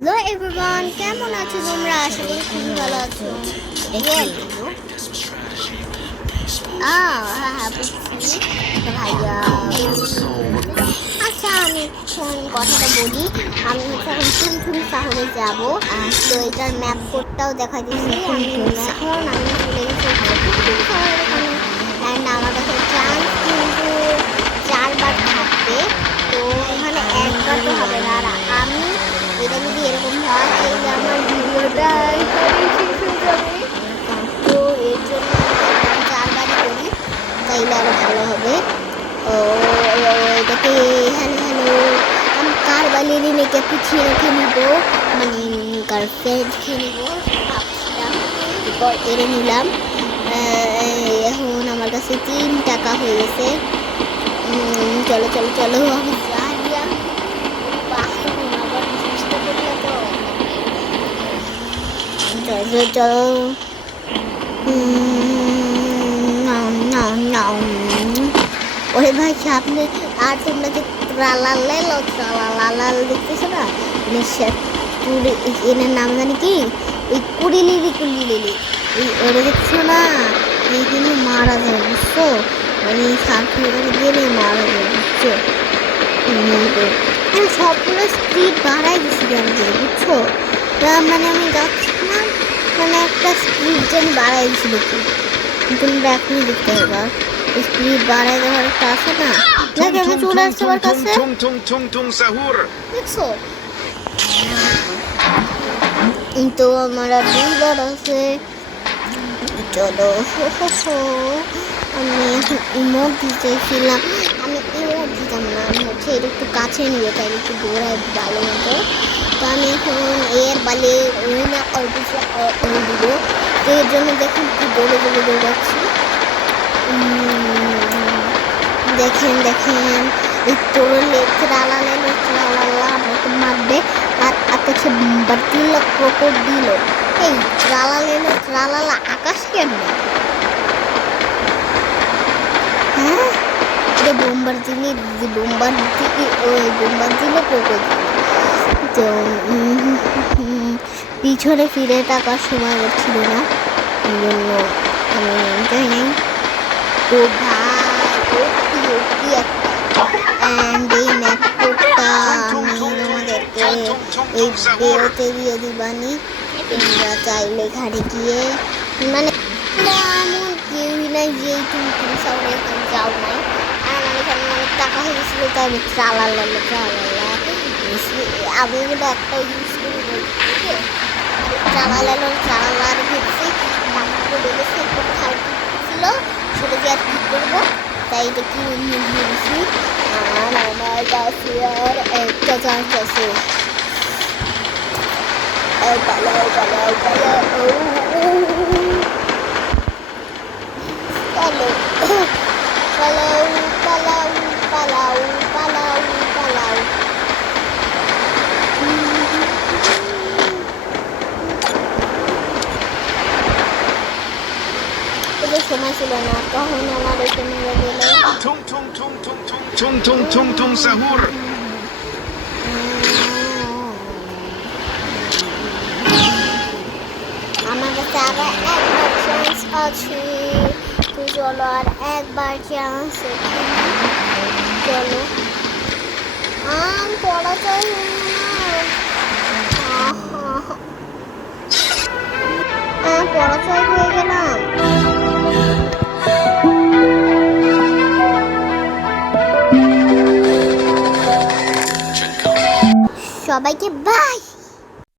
Hello everyone, কেমন আছো তোমরা? আশা করি খুবই ভালো আছো। দেখেন হ্যাঁ বুঝছি ভাইয়া। আচ্ছা, আমি এখন কথাটা বলি। আমি হচ্ছে এখন টুনটুন শহরে যাবো। তো এটার ম্যাপ কোডটাও দেখা দিচ্ছি। আমি চলে গেছি টুনটুন শহরের এখানে। অ্যান্ড আমার কাছে চান্স কিন্তু 4বার থাকবে। তো এখানে একবার তো হবে না। আর আমি এটা যদি এরকম হয় তাহলে আমার ভিডিওটা এখানেই শেষ হয়ে যাবে। তো এর জন্য আমি 4বারই করি, তাইলে আরো ভালো হবে। ও এটাকে হ্যালো হ্যালো, আমি কার বালিয়ে মেয়েকে পিছিয়ে রেখে নিব, মানে গার্লফ্রেন্ড খেয়ে নিব ভাবছিলাম। এরপর এড়ে নিলাম। এখন আমার কাছে 3 টাকা হয়ে গেছে। চলো চলো চলো, আমি চলো চলো। ওরে ভাই সামনে, আর তোমরা যে ট্রালালাল দেখতেছো না, এনের নাম জানি কি, ওই কুড়িলিলি ওটা দেখছো না, এইখানে মারা যায় বুঝছো, মানে সাথে গেলে মারা যায় বুঝছো। আমি সবগুলো স্পিড বাড়াই দিছি কেন বুঝছো, মানে আমি যাচ্ছিলাম, মানে একটা স্পিড যেন বাড়াই দিছিল কি, তোমরা এখনই দেখতে পাবা। স্পিড বাড়াই দেওয়ার একটা আছে না, দেখে আমি চলে আসছে আমার কাছে দেখছো। তো আমার আর 2বার আছে। চলো আমি এখন ইমোট দিতেছিলাম, আমি ইমোট দিতাম না, আমি হচ্ছে এটা একটু কাছে নিয়ে তাই একটু দৌড়াই ভালো মতো। তো আমি এখন এর বালে না দিব, তো এর জন্য দেখুন কি দৌড়াচ্ছি। দেখেন দেখেন, এই তোরলে ট্রালালা মতো মারবে। আর আকাশে বাতিল ক্রোকোডিল, এই ট্রালালা আকাশ কেমন? হ্যাঁ, এটা বোম্বার দিলে ক্রোকোডিল। তো পিছনে ফিরে টাকার সময় ছিল না, এই জন্য আমি যাই নাই। তো ভাই অ্যান্ড এই ম্যাপটা আমি তোমাদেরকে এই বেরোতে দিয়ে দিবানি, তোমরা চাইলে ঘাড়ে গিয়ে, মানে এমন কেউই নাই যে তুমি সবাই এখানে যাও নাই। আর আমার এখানে অনেক টাকা হয়ে গেছিলো, তাই আমি ট্রালালা আমি এগুলো একটা ইউজ করি বলতে ট্রালালার ভেবছি টাকা লেগেছে, একটু খারাপ ছিল, সেটা যে আর কী করবো, তাই এটা কি ভেবেছি। আর আমার কাছে আর একটা চান্স আছে। পালাও পালাও পালাও পালাও পালাও পালাও পালাও পালাও পালাও। এদের সময় ছিল না, তখন আমার এখানে গেলে সাহুর। আমার কাছে আবার একবার চান্স আছে। তো চলো আর একবার চান্স, চলো পড়া চাই পড়াশোনা হয়ে গেলাম। সবাইকে বাই।